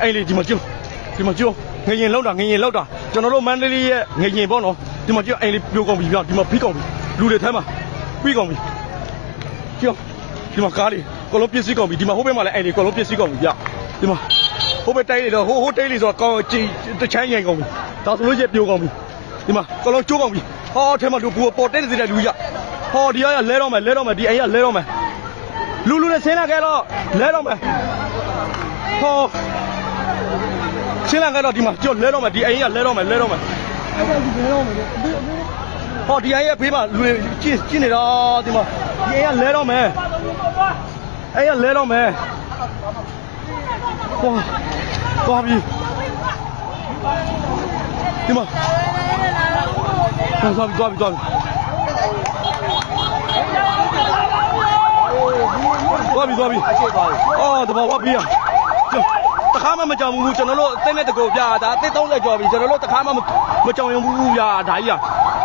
အိမ်လေးဒီမှာကျုံငရင်လောက်တာကျွန်တော်တို့မန္တလေးရဲ့ငရင်ပေါ့နော်ဒီမှာကျုံအိမ်လေးပြိုကုန်ပြီဗျဒီမှာပြီးကုန်ပြီလူတွေထဲမှာပြီးကုန်ပြီကျုံဒီမှာကားလေးကောလုံးပြစ်စီးကုန်ပြီဒီမှာဟိုဘက်မှာလည်းအိမ်လေးကောလုံးပြစ်စီးကုန်ပြီဗျဒီမှာဟိုဘက်တိုက်လေတော့ဟိုတိုက်လေဆိုတော့ကောင်းကြည်တချမ်းရင်ကုန်ပြီဒါဆိုလို့ရပြိုကုန်ပြီဒီမှာကောလုံးကျိုးကုန်ပြီဟောထဲမှာလူပေါ်တက်နေတဲ့လူကြဟောဒီကလဲတော့မယ်ဒီအိမ်ကလဲတော့မယ်လူနဲ့ဆင်းလာခဲ့တော့လဲတော့မယ်ဟောရှင်းလာကတော့ဒီမှာကြောက်လဲတော့မယ်ဒီအိမ်ကလဲတော့မယ်ဟောဒီအိမ်ရဲ့ဘေးမှာလူကျင်းနေတော့ဒီမှာဒီအိမ်ကလဲတော့မယ်အိမ်ကလဲတော့မယ်ဟောသွားပြီဒီမှာသွားပြီအော်တဘာဝပြီးရတခါမှမကြောင်ဘူးကျွန်တော်တို့အသိနဲ့တကောဗျာဒါအသိ30ကျော်ပြီကျွန်တော်တို့တခါမှမကြောင်ရုံဘူးဗျာဒါကြီးอ่ะ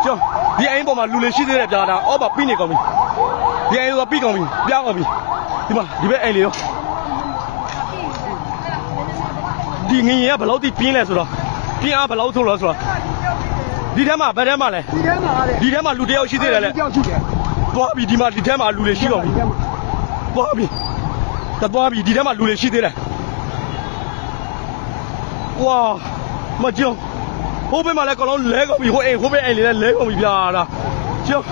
ကျော်ဒီအိမ်ပေါ်မှာလူလေးရှိသေးတယ်ဗျာဒါအော်ပါပြီးနေကုန်ပြီဒီအိမ်ကပြီးကုန်ပြီပြားကုန်ပြီဒီမှာဒီဘက်အိမ်လေးရောဒီငရင်ကဘယ်လောက်ထိပြင်းလဲဆိုတော့ပြင်းအားဘယ်လောက်ဆိုလို့ဆိုတော့ဒီထဲမှာဘယ်ထဲမှာလဲဒီထဲမှာလူတယောက်ရှိသေးတယ်လေသွားပြီဒီမှာဒီထဲမှာလူလေးရှိကုန်ပြီသွားပြီဒီထဲမှာလူလေးရှိသေးတယ်ဝါမကြောက်ဟိုဘက်မှာလည်းကောလုံးလဲကုန်ပြီဟိုဘက်အိမ်လေးလည်းလဲကုန်ပြီဗျာဒါကြောက်